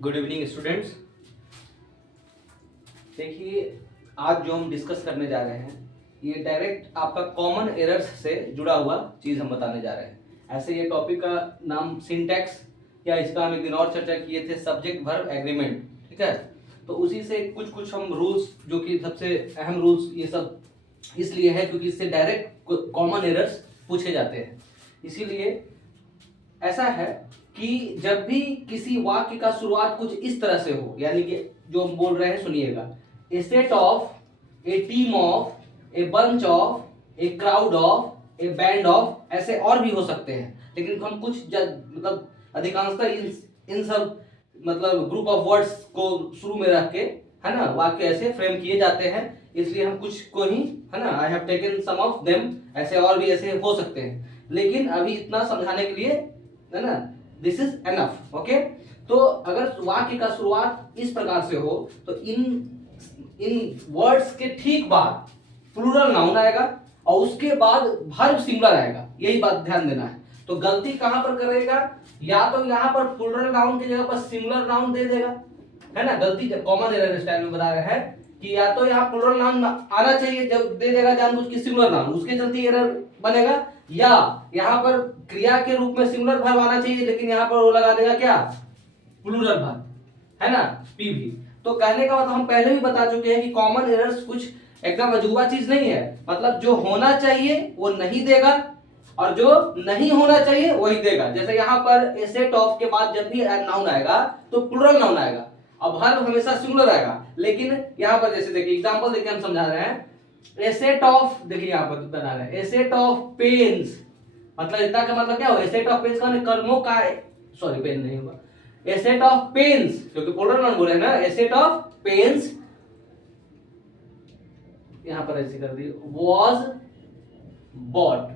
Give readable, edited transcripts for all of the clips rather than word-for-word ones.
Good evening students. देखिए, आज जो हम डिस्कस करने जा रहे हैं ये डायरेक्ट आपका कॉमन एरर्स से जुड़ा हुआ चीज हम बताने जा रहे हैं। ऐसे ये टॉपिक का नाम सिंटैक्स या इसका हम एक दिन और चर्चा किए थे सब्जेक्ट वर्ब एग्रीमेंट, ठीक है। तो उसी से कुछ कुछ हम रूल्स, जो कि सबसे अहम रूल्स ये सब इसलिए है क्योंकि इससे डायरेक्ट कॉमन एरर्स पूछे जाते हैं। इसीलिए ऐसा है कि जब भी किसी वाक्य का शुरुआत कुछ इस तरह से हो, यानी कि जो हम बोल रहे हैं सुनिएगा, a set of, a team of, a bunch of, a crowd of, a band of, ऐसे और भी हो सकते हैं। लेकिन हम कुछ मतलब अधिकांशतः इन सब मतलब ग्रुप ऑफ वर्ड्स को शुरू में रख के, है ना, वाक्य ऐसे फ्रेम किए जाते हैं। इसलिए हम कुछ को ही, है ना, I have taken some of them, ऐसे और भी ऐसे हो सकते हैं। लेकिन अभी इतना समझाने के लिए, है ना, दिस इज एनफ। ओके, तो अगर वाक्य का शुरुआत इस प्रकार से हो तो इन वर्ड्स के ठीक बाद प्लूरल नाउन आएगा और उसके बाद वर्ब सिंगुलर आएगा। यही बात ध्यान देना है। तो गलती कहां पर करेगा, या तो यहां पर प्लूरल नाउन की जगह पर सिंगुलर नाउन दे देगा, है ना। गलती कॉमन एरर स्टाइल में बता रहे हैं कि या तो यहाँ प्लूरल नाउन आना चाहिए, जब दे देगा जानबूझ के सिंगुलर नाउन, उसके चलते एरर बनेगा। या यहाँ पर क्रिया के रूप में सिंगुलर वर्ब आना चाहिए, लेकिन यहाँ पर वो लगा देगा क्या, प्लूरल वर्ब, है ना, पीवी। तो कहने का मतलब हम पहले भी बता चुके हैं कि कॉमन एरर्स कुछ एकदम अजूबा चीज नहीं है। मतलब जो होना चाहिए वो नहीं देगा और जो नहीं होना चाहिए वही देगा। जैसे यहाँ पर ए सेट ऑफ के बाद जब भी नाउन आएगा तो प्लूरल नाउन आएगा और वर्ब हमेशा सिंगुलर आएगा। लेकिन यहाँ पर जैसे देखिए एग्जांपल देखिए हम समझा रहे हैं, ए सेट ऑफ, देखिए यहाँ पर बना रहे हैं ए सेट ऑफ पेन्स, मतलब इतना का मतलब क्या हो, ए सेट ऑफ पेन्स का कलमों का, सॉरी पेन नहीं होगा, ए सेट ऑफ पेन्स, क्योंकि प्लूरल नाउन बोले ना, ए सेट ऑफ पेन्स, यहां पर ऐसे कर दी, वाज बॉट,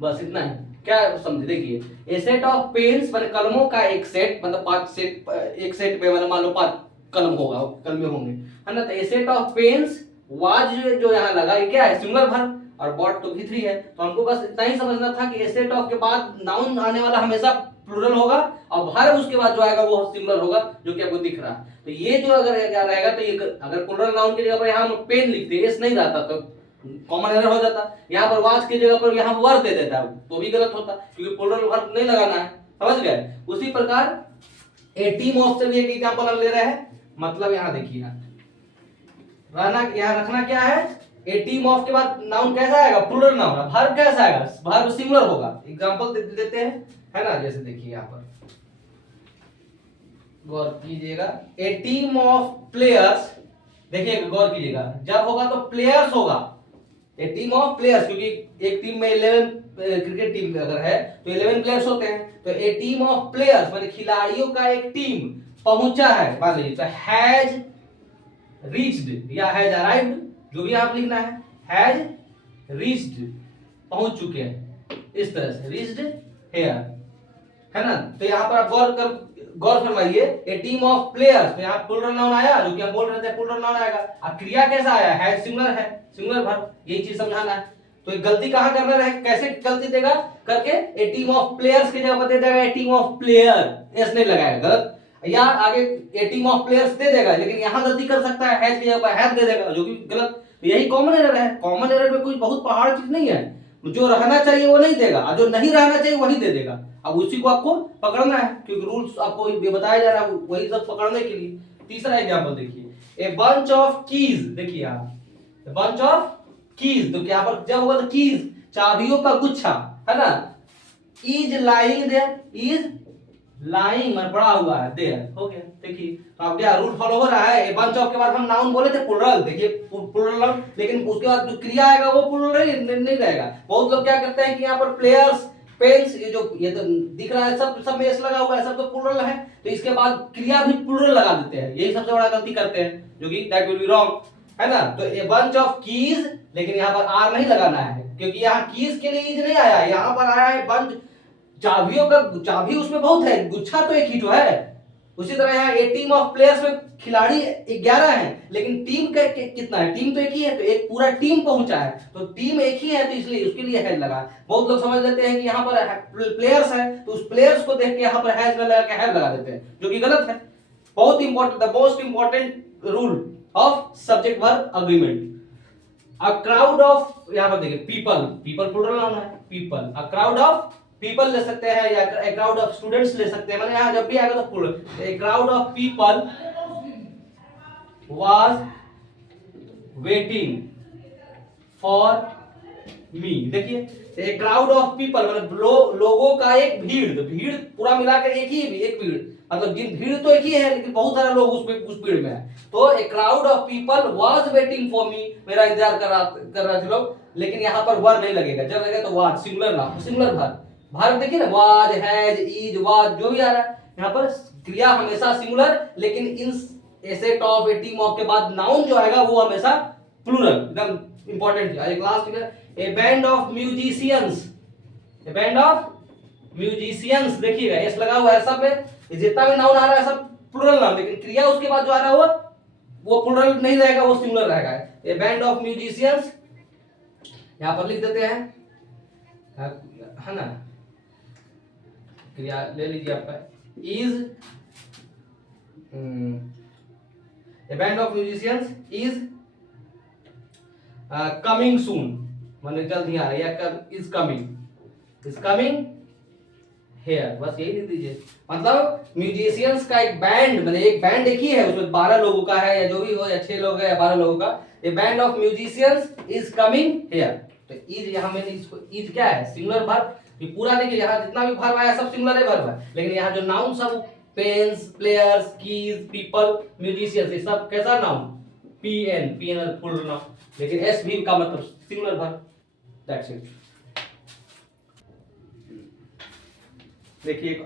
बस इतना ही। क्या समझे, देखिए ए सेट ऑफ पेन्स मतलब कलमों का एक सेट, मतलब 5 सेट, एक सेट पे मतलब मान लो 5 कलम होगा, कलमे होंगे, है ना। तो ए सेट ऑफ पेन्स वाज जो यहाँ लगा ये क्या है, सिंगुलर वर्ब, और बॉट तो भी 3 है। तो हमको बस इतना ही समझना था कि ए सेट ऑफ के बाद नाउन आने वाला हमेशा प्लूरल होगा और वर्ब उसके बाद जो आएगा वो सिंगुलर होगा, जो कि आपको दिख रहा है। तो ये जो अगर रहेगा तो ये अगर प्लूरल नाउन की जगह पर यहाँ हम पेन लिखते, एस नहीं रहता तो कॉमन एरर हो जाता। यहाँ पर वाज की जगह पर यहाँ वर्ब दे देता तो भी गलत होता, क्योंकि प्लूरल वर्ब नहीं लगाना है। समझ गए। उसी प्रकार ए टीम ऑफ से भी एक एग्जांपल हम ले रहे हैं। मतलब यहाँ देखिए, रहना यहाँ रखना क्या है, ए टीम ऑफ के बाद नाउन कैसा आएगा, प्लूरल नाउन, वर्ब कैसा आएगा, वर्ब सिंगुलर होगा। एग्जांपल देते हैं, है ना। जैसे देखिए यहाँ पर गौर कीजिएगा, ए टीम ऑफ प्लेयर्स, देखिए गौर कीजिएगा, जब होगा तो प्लेयर्स होगा, ए टीम ऑफ प्लेयर्स, क्योंकि एक टीम में 11 क्रिकेट टीम अगर है तो 11 प्लेयर्स होते हैं। तो ए टीम ऑफ प्लेयर्स माने खिलाड़ियों का एक टीम पहुंचा है, मान लीजिए, तो हैज रीच्ड या हैज अराइव्ड, जो भी आप लिखना है, हैज रीच्ड, पहुंच चुके हैं, इस तरह से रीच्ड हियर, है ना। तो यहाँ पर आप गौर फरमाइए, ए टीम ऑफ प्लेयर्स, तो यहाँ प्लूरल नाउन आया, जो कि हम बोल रहे थे प्लूरल नाउन आएगा। अब क्रिया कैसा आया, हैज सिंगुलर है, सिंगुलर वर्ब, यही चीज समझाना है। तो एक गलती कहां करना है, कैसे गलती देगा करके, ए टीम ऑफ प्लेयर्स की जगह पर दे देगा ए टीम ऑफ प्लेयर, एस नहीं लगाएगा, गलत। या आगे ए टीम ऑफ प्लेयर्स दे देगा, लेकिन यहां गलती कर सकता है, हैज की जगह पर हैज दे देगा, जो कि गलत। यही कॉमन एरर है। कॉमन एरर में कोई बहुत पहाड़ चीज नहीं है, जो रहना चाहिए वो नहीं देगा और जो नहीं रहना चाहिए वही दे देगा। अब उसी को आपको पकड़ना है, क्योंकि रूल्स आपको ये बताया जा रहा है, वही सब पकड़ने के लिए। तीसरा एग्जांपल देखिए, ए बंच ऑफ कीज, देखिए यहाँ बंच ऑफ कीज, तो यहाँ पर जब होगा तो कीज, चाबियों का गुच्छा, है ना, is lying there, is lying में पड़ा हुआ है देयर, हो गया। देखिए तो अब क्या रूल फॉलो हो रहा है। ए बंच ऑफ के बाद हम नाउन बोले थे प्लूरल, देखिए प्लूरल नाउन, लेकिन उसके बाद जो क्रिया आएगा वो प्लूरल नहीं रहेगा। बहुत लोग क्या करते हैं कि यहाँ पर प्लेयर्स, पेन्स, ये तो दिख रहा है, सब में एस लगा हुआ है, सब तो प्लूरल है, तो इसके बाद क्रिया भी प्लूरल लगा देते हैं। यही सबसे बड़ा गलती करते हैं, जो कि दैट विल बी रॉन्ग, है ना। तो ए बंच ऑफ कीज, लेकिन यहाँ पर आर नहीं लगाना है, क्योंकि यहाँ कीज के लिए इज नहीं आया, यहाँ पर आया है बंच, चाबियों का, चाबी उसमें बहुत है, गुच्छा तो एक ही तो है, उसी तरह यहाँ ए टीम ऑफ प्लेयर्स में खिलाड़ी 11 हैं, लेकिन टीम का कितना है? टीम तो एक ही है, तो एक पूरा टीम पहुंचा है, तो टीम एक ही है, तो इसलिए उसके लिए हैज लगा। बहुत लोग समझ लेते हैं कि यहाँ पर प्लेयर्स है, तो उस प्लेयर्स को देख के यहाँ पर हैज लगा के हैज लगा देते हैं, जो कि गलत है। बहुत important, the most important rule of subject verb agreement. A crowd of, यहाँ पर देखिए पीपल, पीपल प्लूरल नाउन है, people, a crowd of people ले सकते हैं, या ए क्राउड ऑफ स्टूडेंट्स ले सकते हैं, मतलब यहाँ जब भी आएगा तो plural. A crowd of people was waiting for me. देखिए ए क्राउड ऑफ पीपल मतलब लोगों का एक भीड़, तो भीड़ पूरा मिलाकर एक ही, एक भीड़ मतलब भीड़ तो एक ही है, लेकिन बहुत सारे लोग उस भीड़ में है। तो ए crowd of people was waiting for मी, मेरा इंतजार कर रहे थे लोग। लेकिन यहाँ पर वर नहीं लगेगा, जब लगेगा तो was, singular noun, singular verb. Verb देखिए ना, वाज, हैज, इज, वाज, जो भी आ रहा है यहाँ पर क्रिया हमेशा सिंगुलर, लेकिन इन a set of, a team of के बाद नाउन जो आएगा वो हमेशा प्लूरल। एकदम इंपॉर्टेंट है। एक लास्ट में ए band of musicians, A band of musicians, देखिएगा एस लगा हुआ है सब में, जितना भी नाउन आ रहा है सब प्लूरल नाउन, लेकिन क्रिया उसके बाद जो आ रहा है वो प्लूरल नहीं रहेगा, वो सिंगुलर रहेगा। ए बैंड ऑफ म्यूजिशियंस यहां पर लिख देते हैं, है ना, क्रिया ले लीजिए आपका, is a band of musicians is coming soon, माने जल्द ही आ रहा है, या इज कमिंग हेयर, बस यही लिख दीजिए। मतलब म्यूजिशियंस का एक बैंड, मतलब एक बैंड एक ही है, उसमें 12 लोगों का है, या जो भी हो, या 6 लोग है या 12 लोगों का। ए band of musicians is coming here, तो इज यहाँ मैंने इसको, इज क्या है? Singular verb. ये पूरा देखिए, यहाँ जितना भी वर्ब आया सब सिंगुलर है वर्ब है, लेकिन यहाँ जो नाउन सब pens, players, keys, people, musicians, ये सब कैसा नाउन? पीएन फुल नाउन, लेकिन एस भी का मतलब सिंगुलर वर्ब। That's it. देखिए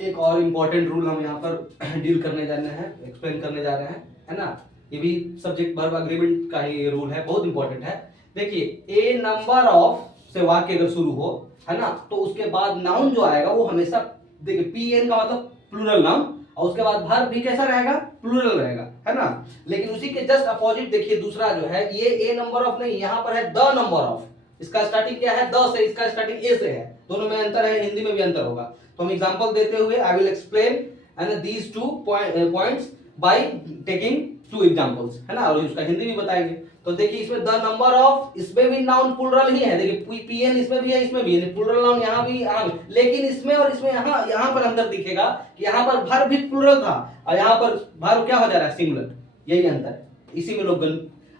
एक और इम्पोर्टेंट रूल हम यहाँ पर डील करने जा रहे हैं, एक्सप्लेन करने जा रहे हैं, है ना। ये भी सब्जेक्ट वर्ब अग्रीमेंट का ही रूल है, बहुत इंपॉर्टेंट है। देखिए ए नंबर ऑफ से वाक्य अगर शुरू हो, है ना, तो उसके बाद नाउन जो आएगा वो हमेशा, देखिए पीएन का मतलब प्लूरल नाउन, और उसके बाद वर्ब भी कैसा रहेगा? प्लूरल रहेगा, है ना। लेकिन उसी के जस्ट अपोजिट देखिए दूसरा जो है, ये ए नंबर ऑफ नहीं, यहाँ पर है द नंबर ऑफ। इसका स्टार्टिंग क्या है? द से, इसका स्टार्टिंग ए से है, दोनों में अंतर है, हिंदी में भी अंतर होगा। तो हम एग्जांपल देते हुए I will explain and these two points by taking 2 examples, है ना, और उसका हिंदी भी बताएंगे। तो देखिए इसमें द नंबर ऑफ, इसमें भी नाउन प्लूरल ही है, देखिए पीएन इसमें भी है, इसमें भी है, प्लूरल नाउन यहाँ भी, लेकिन इसमें और इसमें यहाँ पर अंतर दिखेगा कि यहाँ पर वर्ब भी प्लूरल था, और यहाँ पर वर्ब क्या हो जा रहा है? सिंगुलर। यही अंतर है, इसी में लोग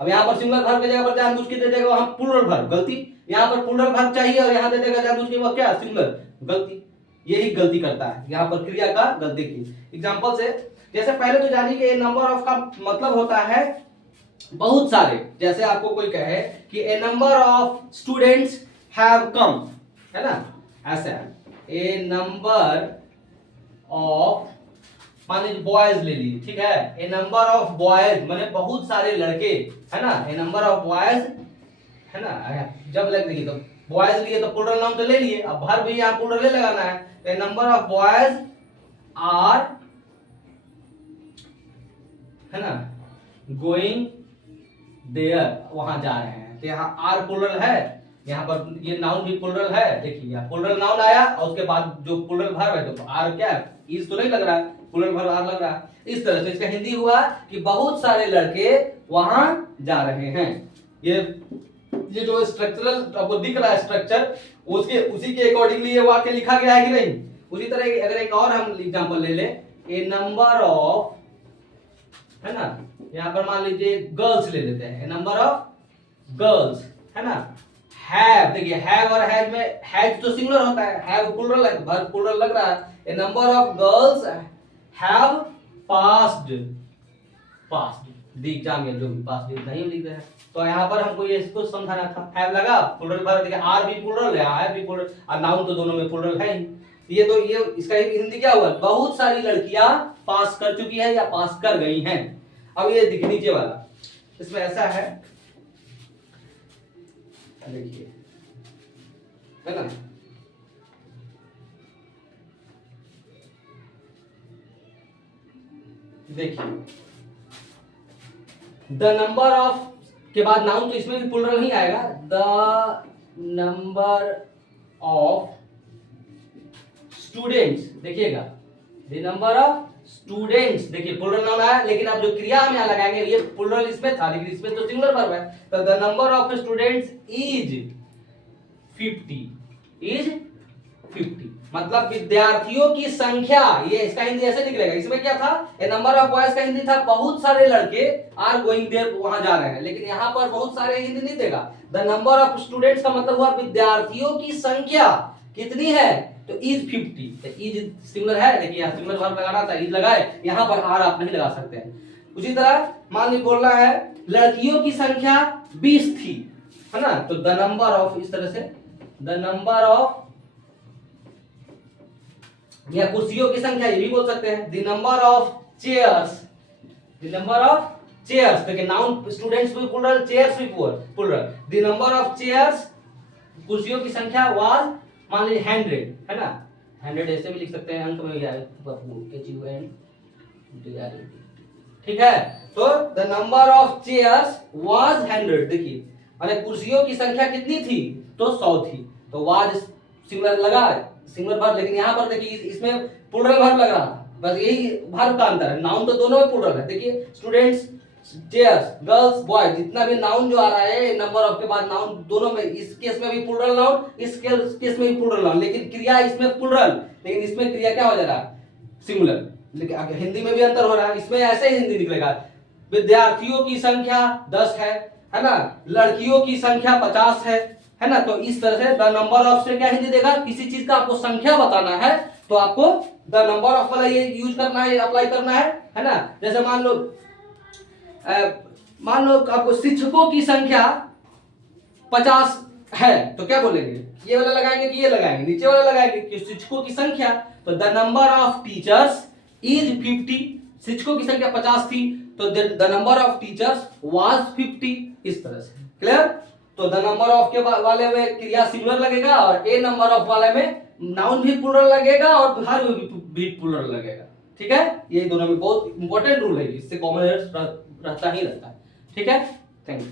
अब यहाँ पर सिंगुलर वर्ब की जगह पर जानबूझ के दे देगा वहां प्लूरल वर्ब, गलती। यहाँ पर प्लूरल वर्ब चाहिए और यहाँ दे देगा जानबूझ के वो क्या? सिंगुलर, गलती। यही गलती करता है यहाँ पर क्रिया का गलती की। एग्जांपल से, जैसे पहले तो जानिए कि ए नंबर ऑफ का मतलब होता है बहुत सारे। जैसे आपको कोई कहे कि a number of students have come, है ना, ऐसा है। ए नंबर ऑफ, मान लीजिए बॉयज ले लीजिए, ठीक है, ए नंबर ऑफ बॉयज माने बहुत सारे लड़के, है ना, ए नंबर ऑफ बॉयज, है ना। जब लग देखिए तो बॉयज लिए तो प्लूरल नाउन तो ले लिए, अब वर्ब भी यहाँ प्लूरल लगाना है। A number of boys are, है ना, गोइंग देयर, वहां जा रहे हैं, तो यहाँ आर प्लूरल है, यहाँ पर ये नाउन भी प्लूरल है, देखिए यहाँ प्लूरल नाउन आया और उसके बाद जो प्लूरल वर्ब है, तो आर क्या है? इज तो नहीं लग रहा है, प्लूरल वर्ब आर लग रहा है। इस तरह से इसका हिंदी हुआ कि बहुत सारे लड़के वहां जा रहे हैं। ये जो स्ट्रक्चरल आपको दिख रहा है स्ट्रक्चर, उसके उसी के अकॉर्डिंगली ये वाक्य लिखा गया है कि नहीं? उसी तरह अगर एक और हम एग्जांपल ले ले, ए नंबर ऑफ, है ना, यहाँ पर मान लीजिए गर्ल्स ले लेते हैं, ए नंबर ऑफ गर्ल्स, है ना, हैव, देखिए हैव और हैज में हैज तो सिंगुलर होता है, हैव प्लूरल है, वर्ब प्लूरल लग रहा है। A number of girls have passed the exam, या जो भी पास्ड नहीं लिख रहे हैं, तो यहाँ पर हमको ये इसको समझाना था। हैव लगा, प्लूरल वर्ब, देखिए आर भी प्लूरल है, हैव भी प्लूरल, और नाउन तो दोनों में प्लूरल है ही। ये तो ये इसका हिंदी क्या हुआ? बहुत सारी लड़कियां पास कर चुकी है या पास कर गई हैं। अब ये देखिए नीचे वाला, इसमें ऐसा है, देखिए, है ना, देखिए द नंबर ऑफ के बाद नाउन, तो इसमें भी प्लूरल नहीं आएगा। द नंबर ऑफ स्टूडेंट्स, देखिएगा द नंबर ऑफ स्टूडेंट्स, देखिए प्लूरल नाउन आया, लेकिन अब जो क्रिया हम यहाँ लगाएंगे ये प्लूरल इसमें था, लेकिन इसमें तो सिंगुलर वर्ब है। तो the number of students is 50, is 50, मतलब विद्यार्थियों की संख्या, ये इसका हिंदी ऐसे निकलेगा। इसमें क्या था, ए नंबर ऑफ बॉयज का हिंदी था बहुत सारे लड़के आर गोइंग देयर, वहां जा रहे हैं, लेकिन यहाँ पर बहुत सारे हिंदी नहीं देगा। द नंबर ऑफ स्टूडेंट्स का मतलब हुआ विद्यार्थियों की संख्या कितनी है, तो इज 50, तो इज सिंगुलर है, लेकिन यहाँ सिंगुलर वर्ब लगाना था, इज लगाए, यहाँ पर आर आप नहीं लगा सकते हैं। उसी तरह मान ली बोलना है लड़कियों की संख्या 20 थी, है ना, तो द नंबर ऑफ, इस तरह से द नंबर ऑफ, या कुर्सियों की संख्या ये भी बोल सकते हैं, the number of chairs, the number of chairs, देखिए नाउन स्टूडेंट्स भी प्लूरल, चेयर्स भी plural, the number of chairs, कुर्सियों की संख्या वाज, मान लीजिए 100, है ना, 100 ऐसे भी लिख सकते हैं, अंक में ठीक है। तो the number of chairs was 100, देखिए, और कुर्सियों की संख्या कितनी थी, तो 100 थी, तो वाज सिंगुलर लगा, सिंगुलर वर्ब, लेकिन यहाँ पर देखिए इसमें प्लूरल वर्ब लग रहा था, बस यही वर्ब का अंतर है। नाउन तो दोनों में प्लूरल है, देखिए स्टूडेंट्स, चेयर्स, गर्ल्स, बॉयज, जितना भी नाउन जो आ रहा है नंबर ऑफ के बाद नाउन दोनों में, इस केस में भी प्लूरल नाउन, इस केस में भी प्लूरल नाउन, लेकिन क्रिया इसमें प्लूरल, लेकिन इसमें क्रिया क्या हो जा रहा है, सिंगुलर। लेकिन हिंदी में भी अंतर हो रहा है, इसमें ऐसे ही हिंदी निकलेगा, विद्यार्थियों की संख्या 10 है ना, लड़कियों की संख्या 50 है ना, तो इस तरह से द नंबर ऑफ से क्या हिंदी देगा, किसी चीज का आपको संख्या बताना है तो आपको द नंबर ऑफ वाला ये यूज करना है, अप्लाई करना है ना। जैसे मान लो आपको शिक्षकों की संख्या 50 है, तो क्या बोलेंगे, ये वाला लगाएंगे कि ये लगाएंगे, नीचे वाला लगाएंगे कि शिक्षकों की संख्या, तो the number of teachers is 50, शिक्षकों की संख्या 50 थी, तो the number of teachers was 50, इस तरह से, क्लियर। तो द नंबर ऑफ के वाले में क्रिया सिंगुलर लगेगा, और ए नंबर ऑफ वाले में नाउन भी प्लूरल लगेगा और वर्ब भी प्लूरल लगेगा, ठीक है। ये दोनों में बहुत इंपॉर्टेंट रूल है, इससे कॉमन एरर्स रहता ही रहता है, ठीक है। Thank you.